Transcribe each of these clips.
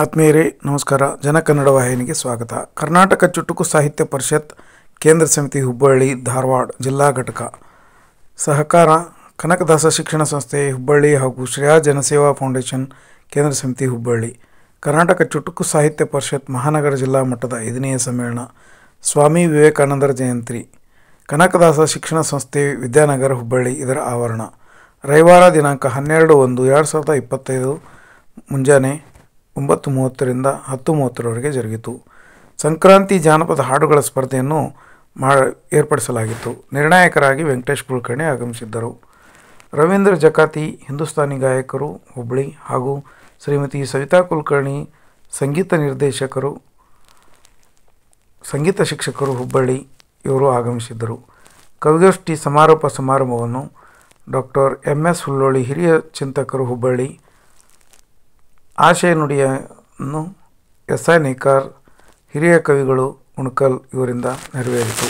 ಆತ್ಮೀಯರೇ ನಮಸ್ಕಾರ. ಜನಕನ್ನಡ ವಾಹಿನಿಗೆ ಸ್ವಾಗತ. ಕರ್ನಾಟಕ ಚುಟುಕು ಸಾಹಿತ್ಯ ಪರಿಷತ್ ಕೇಂದ್ರ ಸಮಿತಿ ಹುಬ್ಬಳ್ಳಿ ಧಾರವಾಡ ಜಿಲ್ಲಾ ಘಟಕ ಸಹಕಾರ ಕನಕದಾಸ ಶಿಕ್ಷಣ ಸಂಸ್ಥೆ ಹುಬ್ಬಳ್ಳಿ ಹಾಗೂ ಶ್ರೇಯಾ ಜನಸೇವಾ ಫೌಂಡೇಶನ್ ಕೇಂದ್ರ ಸಮಿತಿ ಹುಬ್ಬಳ್ಳಿ ಕರ್ನಾಟಕ ಚುಟುಕು ಸಾಹಿತ್ಯ ಪರಿಷತ್ ಮಹಾನಗರ ಜಿಲ್ಲಾ ಮಟ್ಟದ 5ನೇ ಸಮ್ಮೇಳನ ಸ್ವಾಮಿ ವಿವೇಕಾನಂದರ ಜಯಂತಿ ಕನಕದಾಸ ಶಿಕ್ಷಣ ಸಂಸ್ಥೆ ವಿದ್ಯಾನಗರ ಹುಬ್ಬಳ್ಳಿ ಇದರ ಆವರಣ ರವಿವಾರ ದಿನಾಂಕ 12/1/2025 ಮುಂಜಾನೆ 9:30ರಿಂದ 10:30ರವರೆಗೆ ಜರುಗಿತು. ಸಂಕ್ರಾಂತಿ ಜಾನಪದ ಹಾಡುಗಳ ಸ್ಪರ್ಧೆಯನ್ನು ಏರ್ಪಡಿಸಲಾಗಿತ್ತು. ನಿರ್ಣಾಯಕರಾಗಿ ವೆಂಕಟೇಶ್ ಕುಲಕರ್ಣಿ ಆಗಮಿಸಿದ್ದರು. ರವೀಂದ್ರ ಜಕಾತಿ ಹಿಂದೂಸ್ತಾನಿ ಗಾಯಕರು ಹುಬ್ಬಳ್ಳಿ ಹಾಗೂ ಶ್ರೀಮತಿ ಸವಿತಾ ಕುಲಕರ್ಣಿ ಸಂಗೀತ ಶಿಕ್ಷಕರು ಹುಬ್ಬಳ್ಳಿ ಇವರು ಆಗಮಿಸಿದ್ದರು. ಕವಿಗೋಷ್ಠಿ ಸಮಾರೋಪ ಸಮಾರಂಭವನ್ನು ಡಾಕ್ಟರ್ MS ಹುಲ್ಲೋಳಿ ಹಿರಿಯ ಚಿಂತಕರು ಹುಬ್ಬಳ್ಳಿ, ಆಶಯ ನುಡಿಯನ್ನು SI ನೇಕಾರ್ ಹಿರಿಯ ಕವಿಗಳು ಉಣಕಲ್ ಇವರಿಂದ ನೆರವೇರಿತು.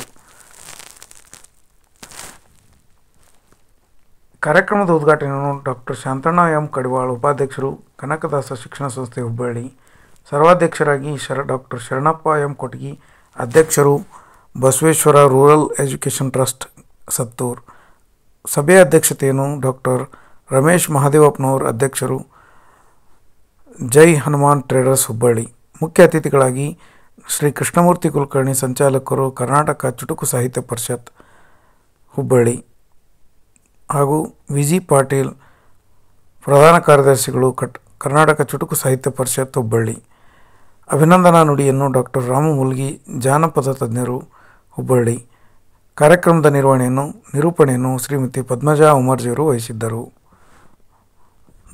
ಕಾರ್ಯಕ್ರಮದ ಉದ್ಘಾಟನೆಯನ್ನು ಡಾಕ್ಟರ್ ಶಾಂತಣ್ಣ M ಕಡಿವಾಳ್ ಉಪಾಧ್ಯಕ್ಷರು ಕನಕದಾಸ ಶಿಕ್ಷಣ ಸಂಸ್ಥೆ ಹುಬ್ಬಳ್ಳಿ, ಸರ್ವಾಧ್ಯಕ್ಷರಾಗಿ ಡಾಕ್ಟರ್ ಶರಣಪ್ಪ M ಕೊಟಗಿ ಅಧ್ಯಕ್ಷರು Basaveshwara rural education trust Sattur. ಸಭೆಯ ಅಧ್ಯಕ್ಷತೆಯನ್ನು ಡಾಕ್ಟರ್ ರಮೇಶ್ ಮಹಾದೇವಪ್ಪನವರು ಅಧ್ಯಕ್ಷರು ಜೈ ಹನುಮಾನ್ ಟ್ರೇಡರ್ಸ್ ಹುಬ್ಬಳ್ಳಿ. ಮುಖ್ಯ ಅತಿಥಿಗಳಾಗಿ ಶ್ರೀ ಕೃಷ್ಣಮೂರ್ತಿ ಕುಲಕರ್ಣಿ ಸಂಚಾಲಕರು ಕರ್ನಾಟಕ ಚುಟುಕು ಸಾಹಿತ್ಯ ಪರಿಷತ್ ಹುಬ್ಬಳ್ಳಿ ಹಾಗೂ VG ಪಾಟೀಲ್ ಪ್ರಧಾನ ಕಾರ್ಯದರ್ಶಿಗಳು ಕರ್ನಾಟಕ ಚುಟುಕು ಸಾಹಿತ್ಯ ಪರಿಷತ್ ಹುಬ್ಬಳ್ಳಿ. ಅಭಿನಂದನಾ ನುಡಿಯನ್ನು ಡಾಕ್ಟರ್ ರಾಮು ಮುಲ್ಗಿ ಜಾನಪದ ತಜ್ಞರು ಹುಬ್ಬಳ್ಳಿ. ಕಾರ್ಯಕ್ರಮದ ನಿರೂಪಣೆಯನ್ನು ಶ್ರೀಮತಿ ಪದ್ಮಜಾ ಉಮರ್ಜಿಯವರು ವಹಿಸಿದ್ದರು.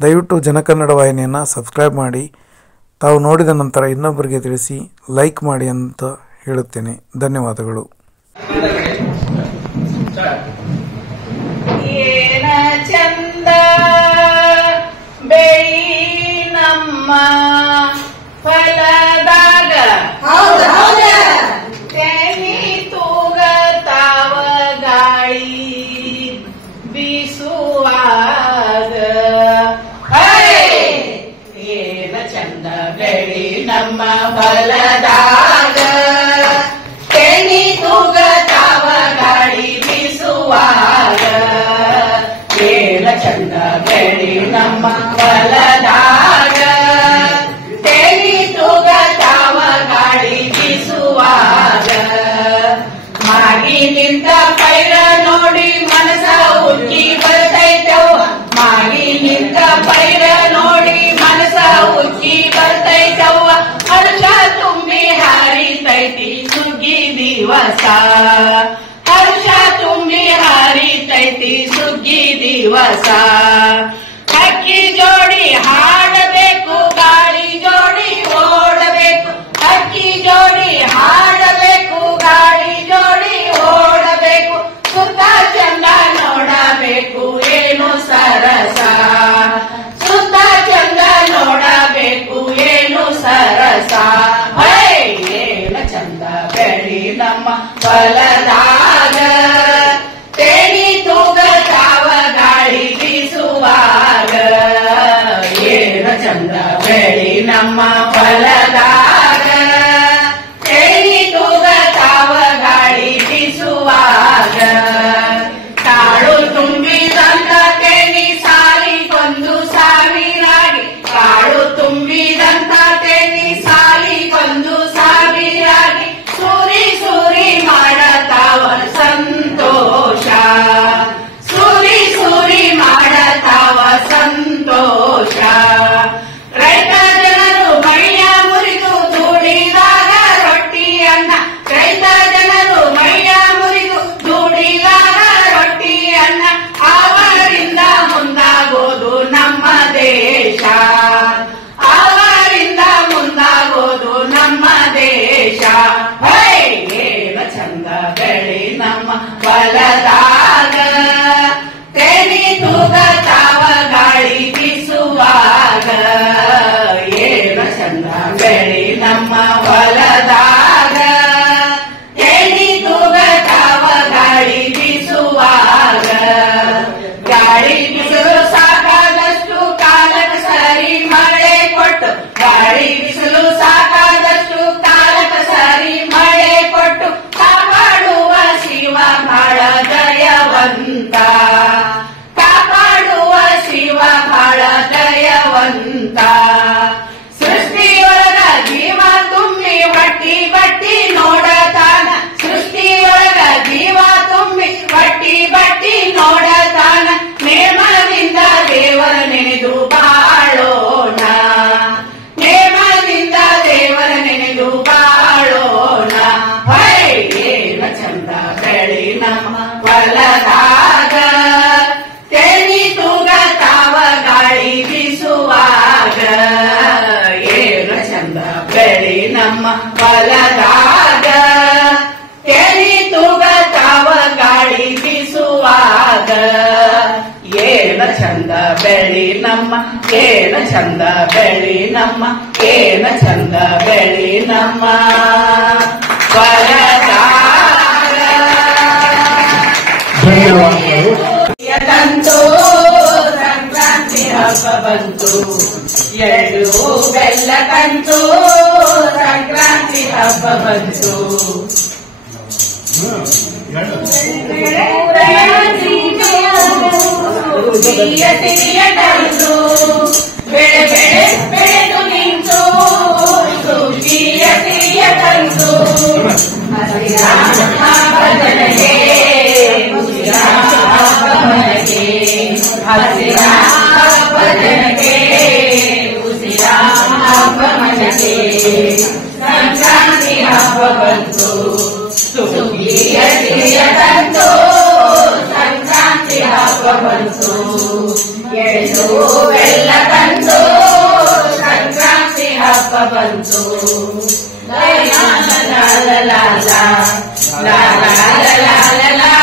ದಯವಿಟ್ಟು ಜನಕನ್ನಡ ವಾಹಿನಿಯನ್ನು ಸಬ್ಸ್ಕ್ರೈಬ್ ಮಾಡಿ, ತಾವು ನೋಡಿದ ನಂತರ ಇನ್ನೊಬ್ಬರಿಗೆ ತಿಳಿಸಿ, ಲೈಕ್ ಮಾಡಿ ಅಂತ ಹೇಳುತ್ತೇನೆ. ಧನ್ಯವಾದಗಳು. ಏನ ಚಂದ ಬೆಳಿ ನಮ್ಮ ಫಲದಾಗ ತೆನಿ ತೂಗತಾವ ಗಾಳಿ ಬೀಸುವಾಗ. ಏನ ಚಂದ ಬೆಳಿ ನಮ್ಮ ಫಲದಾಗ ತೆನಿ ತೂಗತಾವ ಗಾಳಿ ಬೀಸುವಾಗ. ಏನ ಚಂದ ಬೆಳಿ ನಮ್ಮ ಫಲದಾಗ ತೆನಿ ತೂಗತಾವ ಗಾಳಿ ಬೀಸುವಾಗ. ಮಾಗಿ ನಿಂತ ಪೈರ ನೋಡಿ ಮನಸ ಉಕ್ಕಿ ಬರ್ತೈತವ್ವ. ಮಾಗಿ ನಿಂತ ಪೈರ ನೋಡಿ ಮನಸ ಉಕ್ಕಿ ಬರ್ತೈತವ್ವ. ಹರ್ಷ ತುಂಬಿ ಹಾರಿತೈತಿ ಸುಗ್ಗಿ ದಿವಸ. ಹರ್ಷ ತುಂಬಿ ಹಾರಿತೈತಿ ಸುಗ್ಗಿ ದಿವಸ. ಹಕ್ಕಿ ಜೋಡಿ ಹಾಡಬೇಕು, ಗಾಳಿ ಜೋಡಿ ಓಡಬೇಕು. ಹಕ್ಕಿ ಜೋಡಿ ಹಾಡಬೇಕು, ಗಾಳಿ ಜೋಡಿ ಓಡಬೇಕು. ಸುತ್ತ ಚಂದ ನೋಡಬೇಕು, ಏನು ಸರಸ. ಸುತ್ತ ಚಂದ ನೋಡಬೇಕು, ಏನು ಸರಸ. ಏನ ಚಂದ ಬೆಳಿ ನಮ್ಮ ಫಲದಾಗ ತೆನಿ ತೂಗತಾವ ಗಾಳಿ ಬೀಸುವಾಗ. ಏನ ಚಂದ ಬೆಳಿ ನಮ್ಮ ಫಲದಾಗ ತೆನಿ ತೂಗತಾವ ಗಾಳಿ ಬೀಸುವಾಗ. ಕಾಳು ತುಂಬಿದಂತ ತೆನಿ ಸಾಲಿಗೊಂದು ಸಾವಿರಾಗಿ. ಕಾಳು ತುಂಬಿದಂತ ತೆನಿ ಸಾಲಿಗೊಂದು ಸಾವಿರಾಗಿ. ಸೂರಿ ಸೂರಿ ಮಾಡತಾವ ಸಂತೋಷ. ಸೂರಿ ಸೂರಿ ಮಾಡತಾವ ಸಂತೋಷ. ರೈತ ಜನರು ಮೈಯ ಮುರಿದು ದುಡಿದಾಗ ರೊಟ್ಟಿ ಅನ್ನ. ರೈತ ಜನರು ಮೈಯ ಮುರಿದು ದುಡಿದಾಗ ರೊಟ್ಟಿ ಅನ್ನ. ಅವರಿಂದ ಮುಂದಾಗೋದು ನಮ್ಮ ದೇಶ. ಅವರಿಂದ ಮುಂದಾಗೋದು ನಮ್ಮ ದೇಶ. ಏನ ಚಂದ ಬೆಳಿ ನಮ್ಮ ಫಲದಾಗ ತೆನಿ ತೂಗತಾವ ಗಾಳಿ ಬೀಸುವಾಗ. ಏನ ಚಂದ ಬೆಳಿ ನಮ್ಮ ಫಲದಾಗ ತೆನಿ ತೂಗತಾವ ಗಾಳಿ ಬೀಸುವಾಗ. ಗಾಳಿ ಬೀಸಲು ಸಾಕಾದಷ್ಟು ಕಾಲಕ್ಕೆ ಸರಿ ಮಳೆ ಕೊಟ್ಟು ಗಾಳಿ ಏನ ಚಂದ ಬೆಳಿ ನಮ್ಮ, ಏನ ಚಂದ ಬೆಳಿ ನಮ್ಮ, ಏನ ಚಂದ ಬೆಳಿ ನಮ್ಮ ಹೊಲದಾಗ. ತಂತು ಸಂಕ್ರಾಂತಿ ಹಬ್ಬ ಬಂತು, ಎಳ್ಳು ಬೆಲ್ಲ ತಂತು ಸಂಕ್ರಾಂತಿ ಹಬ್ಬ ಬಂತು. ಸಿರಿಯ ಸಿರಿಯ ತಂತು ಬೆಳೆ ಬೆಳೆ ಬೆಳೆದು ನಿಂತು, ಸಿರಿಯ ಸಿರಿಯ ತಂತು ಹಸಿರಾಮ ಭಜನೆಗೆ, ಉಸಿರಾಮ ಮನೆಗೆ, ಹಸಿರಾಮ ಭಜನೆಗೆ, ಉಸಿರಾಮ ಮನೆಗೆ. ಸಂಕ್ರಾಂತಿ ಹಬ್ಬ ಬಂತು, ಸುಖಿಯ ಸಿರಿಯ ತಂತು ಸಂಕ್ರಾಂತಿ ಹಬ್ಬ ಬಂತು. ಎಳ್ಳು ಬೆಲ್ಲ ತಂತು ಸಂಕ್ರಾಂತಿ ಹಬ್ಬ ಬಂತು. ಲಾಲ ಲಾಲ ಲಾಲ ಲಾಲ ಲಾಲ ಲಾಲ